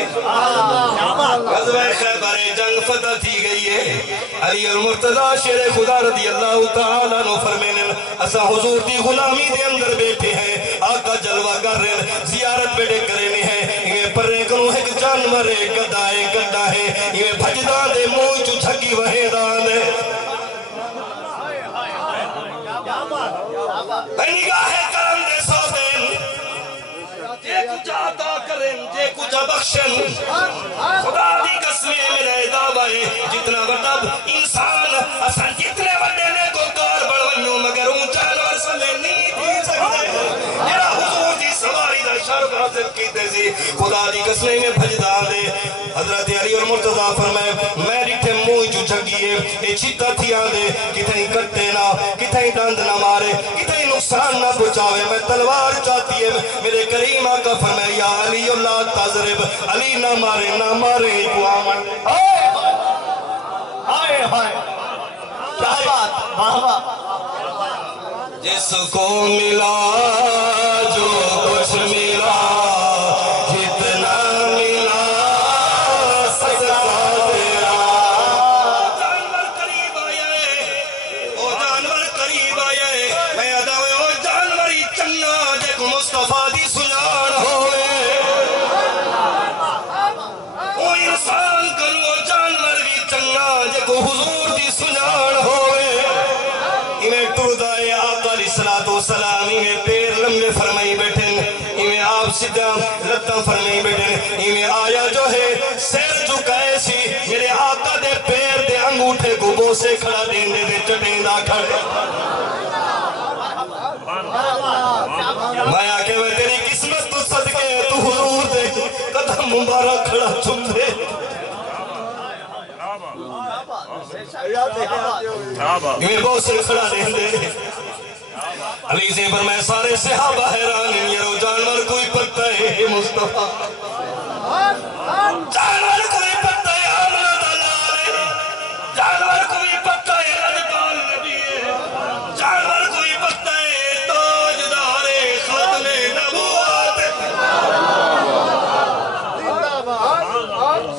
غزوہ خیبر جنگ فتح تھی گئی ہے علی المرتضی شیر خدا رضی اللہ تعالیٰ نو فرمین اسا حضور دی غلامی دے اندر بیٹھے ہیں آقا جلوہ گر رہے زیارت بیٹھے کرنے ہیں یہ پرنے کنو ایک جانور گدہ ہے یہ بھجدان دے موئی چو چھکی وحیدان ہے نگاہ کرم دے سو دین جے کچھ عطا کریں جے کچھ بخشن خدا دی قسمیں میرے دعوائے جتنا وطب انسان اصلا جتنے وڈے نے کو کار بڑھونیوں مگر اون جانور سمیں نہیں تھی سکتے میرا حضور دی سواری دا شرف حاصل کیتے سی خدا دی قسمیں میں بھجدان دے حضرت علی اور مرتضی فرمائے میں ڈٹھے موئی جو جھگیے اے چیتا تھی آدھے کتنی کٹے نہ کتنی دند نہ مارے کتنی نقصان نہ پہنچاوے میں تلوار چاہتی ہے میرے کریم آقا فرمائے یا علی اللہ تضرب علی نہ مارے کو آمن ہائے ہائے کیا بات واہ جس کو ملا جو کچھ ملا جتنا ملا صدقہ تیرا جانور قریب آیا ہے او جانور قریب آیا ہے میں ادا ہوئے او جانوری چنگا جے کو مصطفیٰ دی سجان ہوئے او انسان کرو جانور بھی چنگا جے کو حضور دی سجان ہوئے انہیں ٹردائے آقا علیہ السلام انہیں پیر لمبے فرمائی بیٹھیں انہیں آپ سدھا رتہ فرمائی بیٹھیں انہیں آیا جو ہے سیر جھکائے سی میرے آقا دے پیر دے انگوٹھے کو بوسے کھڑا دین دے چٹیں دا کھڑے میں آکے وہ تیری قسمت تو صدقے تو حضور دے قدم مبارک کھڑا چم دے یہ بہت سے کھڑا دیں دے علی سے پر میں سارے صحابہ حیران ہیں یہ رو جانور کوئی پتہ ہے مصطفیٰ جانور کوئی پتہ ہے آمنہ دلال جانور کوئی پتہ ہے رجبال نبی جانور کوئی پتہ ہے تاجدار ختم نبوات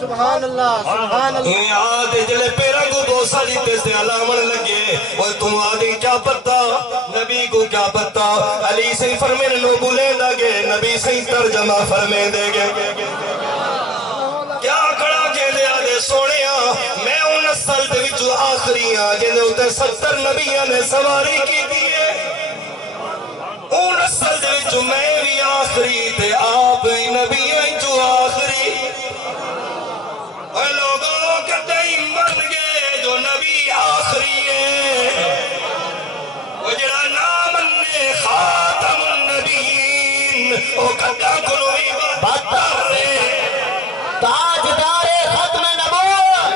سبحان اللہ سبحان اللہ یہ آدھے جلے پیرا کو بوسا دیتے سے علامن لگے اور تم آدھے کیا پتہ نبی کو کیا پتہ علی سے فرمین لو بلیں لگے نبی سے ترجمہ فرمین دے گے کیا کھڑا کے دے آدھے سوڑیاں میں ان نسل دے وچو آخریاں جنہیں ہوتے 70 نبیاں نے سواری کی دیئے ان نسل دے وچو میں بھی آخری تے آپ نبیاں جو آخری اور لوگوں کے دائم بن گئے جو نبی آخری ہے وہ جڑا نام نے خاتم النبیین وہ کتا کلوی بدتر رہے تاجدار ختم نبوت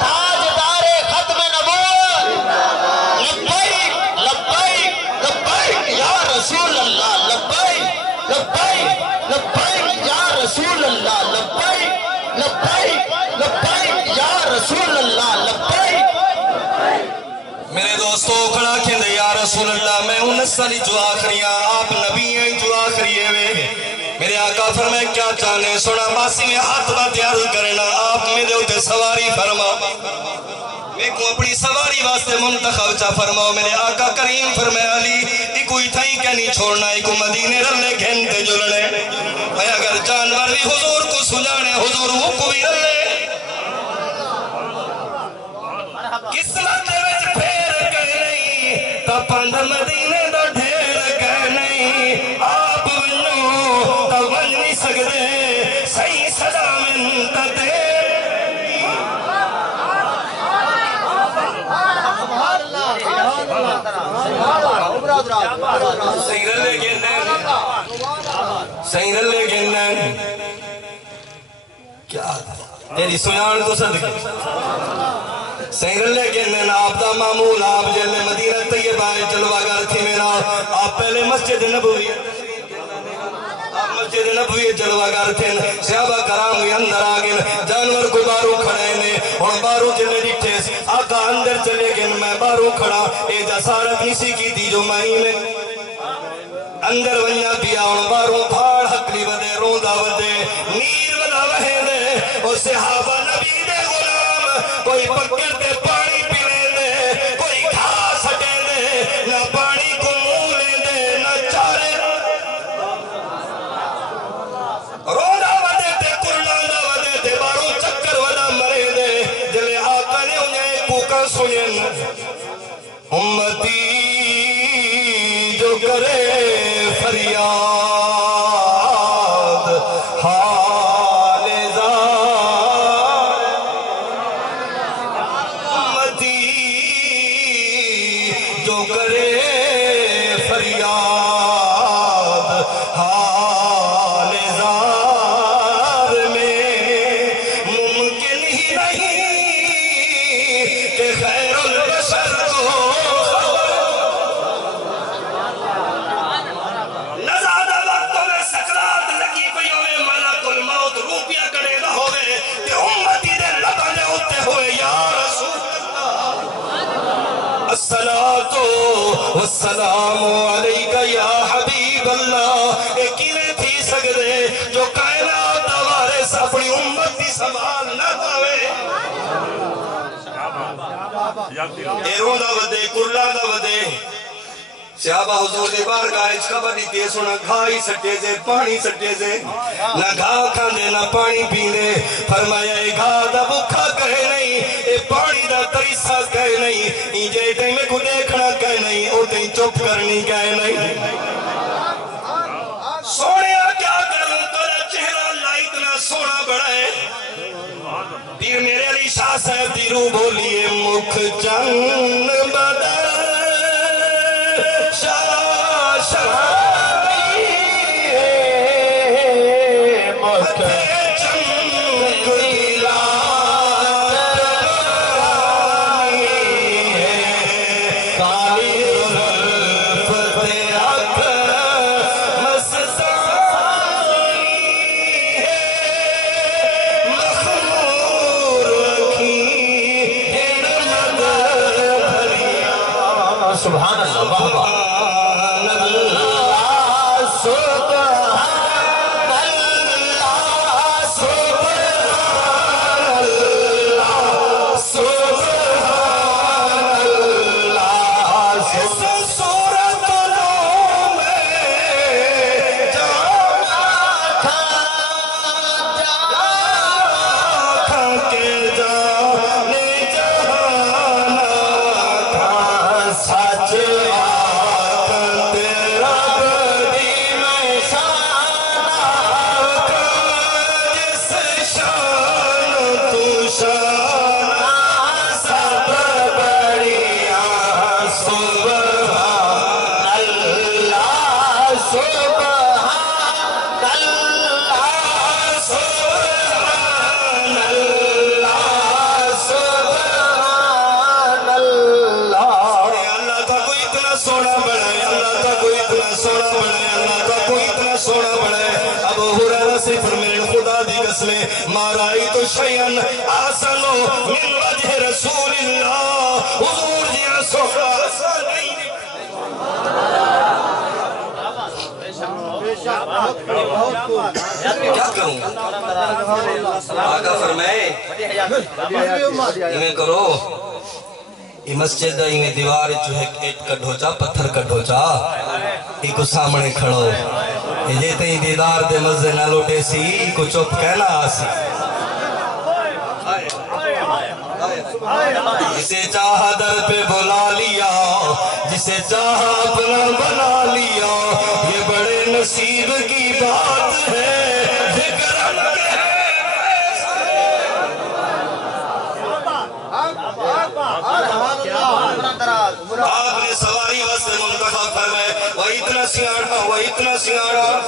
تاجدار ختم نبوت لبیک لبیک لبیک یا رسول اللہ لبیک لبیک لبیک یا رسول اللہ لبیک لبیک لبیک یا رسول اللہ لبیک نسل جو آخریاں آپ نبی ہیں جو آخری ہے میرے آقا فرمائے کیا چاہنے سونا باسی میں آتما تیار کرنا آپ میرے ہوتے سواری فرما میں کو اپنی سواری واسطے منتخب چا فرماؤ میرے آقا کریم فرمائے علی ایکو اتھائی کہ نہیں چھوڑنا ایکو مدینے رلے گھنٹے جلنے ہے اگر جانور بھی حضور کو سجانے حضور وہ کو بھی رلے قسمت وچ پھیر گئے نہیں تا پاندھ مدینے دا ڈھیر گئے نہیں آپ ونو تا ون نہیں سکدے صحیح صدا من تا دے سہی رلے گنن کیا تیری سنان تو صدقے سہی رلے گنن آپ دا معمول آپ جلے مدینہ طیبہ جلوہ گر تھی میرا آپ پہلے مسجد نبوی مسجد نبوی جلوہ گر تھے صحابہ کرام بھی اندر آگئے جانور کو بارو کھڑے نے اور بارو جلے ڈٹھے آقا اندر چلے گئے میں بارو کھڑا اے جسارت نسی کی دی جو مائی میں اندر ونیا پیا اور بارو پھاڑ حقلی ودے روندہ ودے نیر ودا وہے دے اور صحابہ نبی دے غلام کوئی پکڑ دے پانی پیلے دے کوئی گھاس ہٹے دے نہ پانی کو مولے دے نہ چارے روندہ ودے تے کرلاندہ ودے تے بارو چکر ودا مرے دے جلے آقا نے انہیں کوکا سنین امتی جو کرے فریاد حال زار امتی جو کرے فریاد حال زار میں ممکن ہی نہیں کہ خیر البشر کو والسلام علیکہ یا حبیب اللہ ایک ہی تھی سکتے جو کائنات وارث اپنی امت کی سنبھال نہ پاوے اے روندہ ودے کرلاندہ ودے صحابہ حضور دے بارگاہ اچ خبر دی تے سونا گھائی سٹے سے پانی سٹے سے نہ گھا کھاندے نہ پانی پیندے فرمایا اے گھا دا بکھا کہے نہیں اے پانی دا تریسا کہے نہیں انجے تے میں کو دیکھنا کہے نہیں او تے چپ کرنی کہے نہیں سونیا کیا کروں تیرا چہرہ لائٹ نہ سونا بڑھائے پیر میرے علی شاہ صاحب دی روح بولیے مکھ چند بدل سبحان اللہ واہ واہ ما رأيت شيئا أحسن من وجه رسول الله حضور جی رسول کیا کروں آقا فرمائے انہیں کرو یہ مسجد ہے انہیں دیوار جو ہے ایٹ کا ڈھوچا پتھر کا ڈھوچا ایک کو سامنے کھڑو یہ جیتے ہی دیدار دے مزے نہ لوٹے سی کو چپ کہنا آسی جسے چاہا در پہ بلا لیا جسے چاہا اپنا بنا لیا یہ بڑے نصیب کی بات ہے آپ نے سواری واسطے منتخب فرمائے وہ اتنا سیاڑا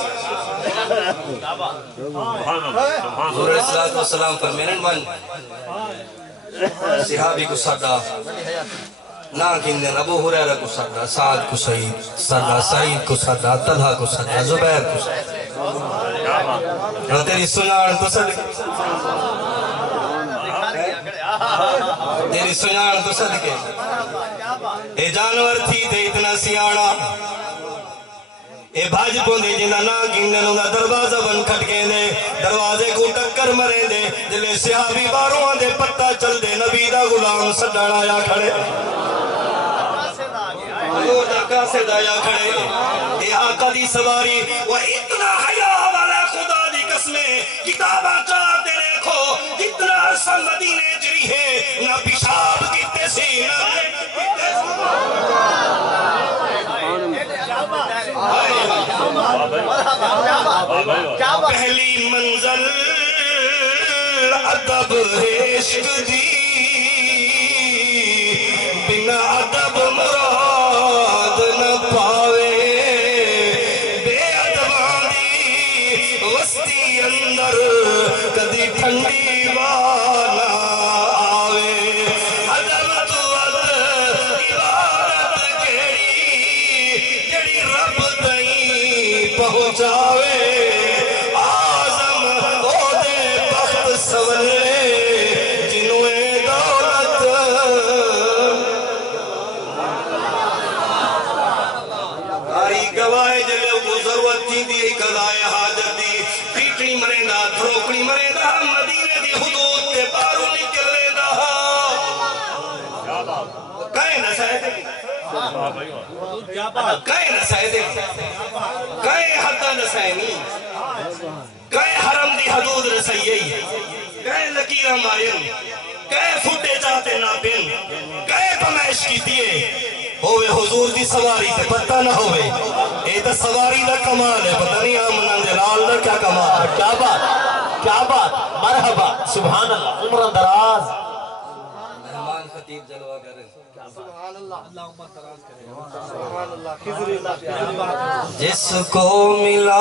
حضور علیہ السلام فرمائے من صحابی کو صدا نہ کندن ابو حریرہ کو صدا سعد کو سعید کو صدا طلحہ کو صدا زبیر کو صدا تیری سنان تو صدقے تیری سنان تو صدقے اے جانور تھی تے اتنا سیاڑا اے بھاج پوندے جنہ نا گنگن انہا دروازہ بن کھٹکیں دے دروازے کو ٹکر مریں دے جلے صحابی باروہاں دے پتہ چل دے نبی دا غلام سڈانا یا کھڑے حضور دا قاصد آیا کھڑے اے آقا دی سواری وہ اتنا حیا والا خدا دی قسمیں کتاباں چاہتے دیکھو اتنا عرصہ مدینے جری ہے نہ پیشاب کتے سی نہ پہلی منزل ادب عشق دی بنا ادب مراد نہ پاوے بے ادباں دی وسطی اندر کدی ٹھنڈی والا آوے ادب تو عبادت کیڑی جڑی رب تائیں پہنچاوے کئے نسائے دے کئے حدہ نسائے نہیں کئے حرم دی حدود رسائیے کئے لکیرہ مائن کئے پھوٹے جاتے ناپن کئے پمائش کی دیئے ہوئے حضور دی سواری تے پتہ نہ ہوئے اے تا سواری دا کمال ہے پتہ نہیں آمنان دے لال دا کیا کمال ہے کیا بات مرحبا سبحان اللہ عمر دراز مہمان خطیب جلوہ کریں سبحان اللہ جس کو ملا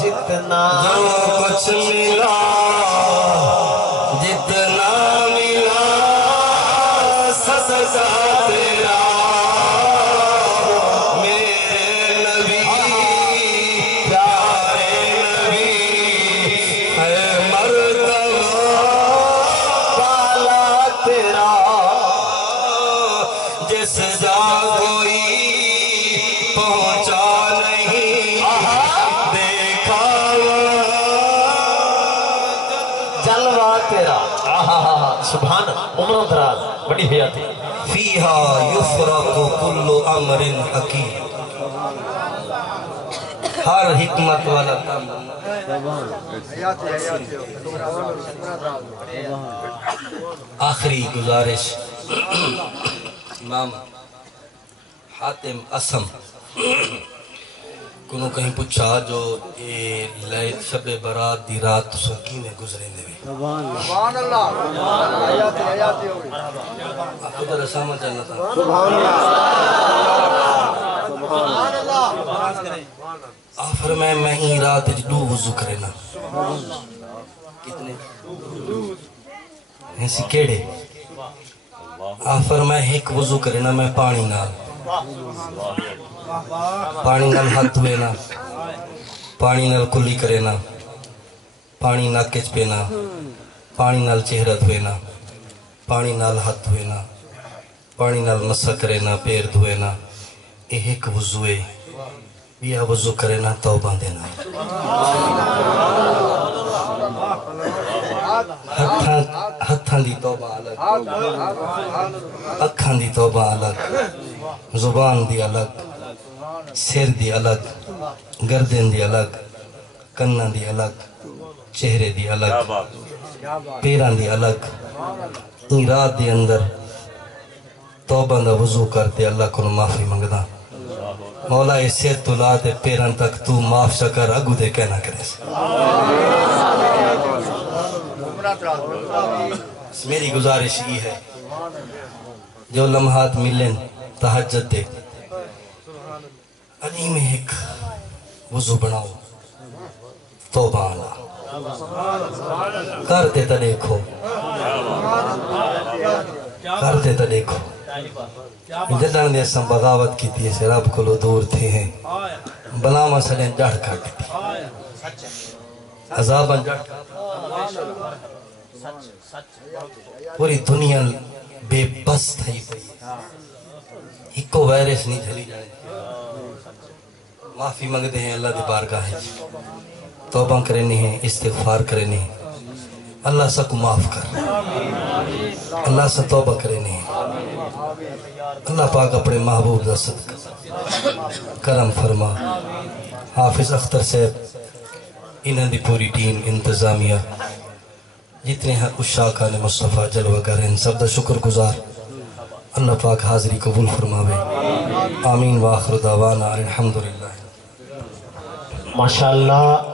جتنا جو کچھ ملا جتنا ملا صدقہ تیرا میرے نبی پیارے نبی ہے مرتبہ بالا تیرا جس جا کوئی پہنچا نہیں دیکھا جلوہ تیرا سبحان عمر دراز بڑی حیاتی فیہا یفرق کل امر حکیم ہر حکمت والا کام آخری گزارش امام حاتم اسم کنو کہیں پوچھا جو یہ لیت شب برات دی رات سکی میں گزرے دے سبحان اللہ آیاتی ہوئی آپ کو در سامن چلنا تھا سبحان اللہ آپ فرمائے میں ہی رات دو وضو کرنا کتنے ایسی کیڑے آپ فرمائے ایک وضو کرنا میں پانی نال ہاتھ دھوینا پانی نال کلی کرنا پانی ناکچ پینا پانی نال چہرہ دھوینا پانی نال ہاتھ دھوینا پانی نال مسح کرنا پیر دھوینا ایک وضو ہے بیا وضو کرے نا توبہ دینا ہتھاں دی توبہ الگ اکھاں دی توبہ الگ زبان دی الگ سر دی الگ گردن دی الگ کناں دی الگ چہرے دی الگ پیران دی الگ این رات دی اندر توبہ دا وضو کرتے اللہ کو معافی منگدا مولا اس سر تو لاتے پیران تک تو معاف شکر اگو دے کہنا کرے میری گزارش یہ ہے جو لمحات ملیں تہجد دے علی میں ایک وضو بناؤ توبہ اللہ کرتے تا دیکھو کرتے تا دیکھو جدن دے سم بغاوت کی تھی اسے رب کو لو دور تھے ہیں بلا مسئلیں جڑ کھاتی تھی عذاباً جڑ کھاتی پوری دنیا بے بس تھی ایک کو وائرس نہیں جھلی جانے معافی مانگتے ہیں اللہ دی بارگاہ ہے توبہ کرنے ہیں استغفار کرنے ہیں اللہ سا کو معاف کر اللہ سا توبہ کرنے ہیں اللہ پاک اپنے محبوب دا صدقہ کرم فرما حافظ اختر صاحب انہاں دی پوری ٹیم انتظامیہ جتنے ہیں اشاقان مصطفیٰ جلوہ گر ہیں سب دا شکر گزار اللہ پاک حاضری قبول فرماوے آمین وآخر دعوانا الحمدللہ ماشاءاللہ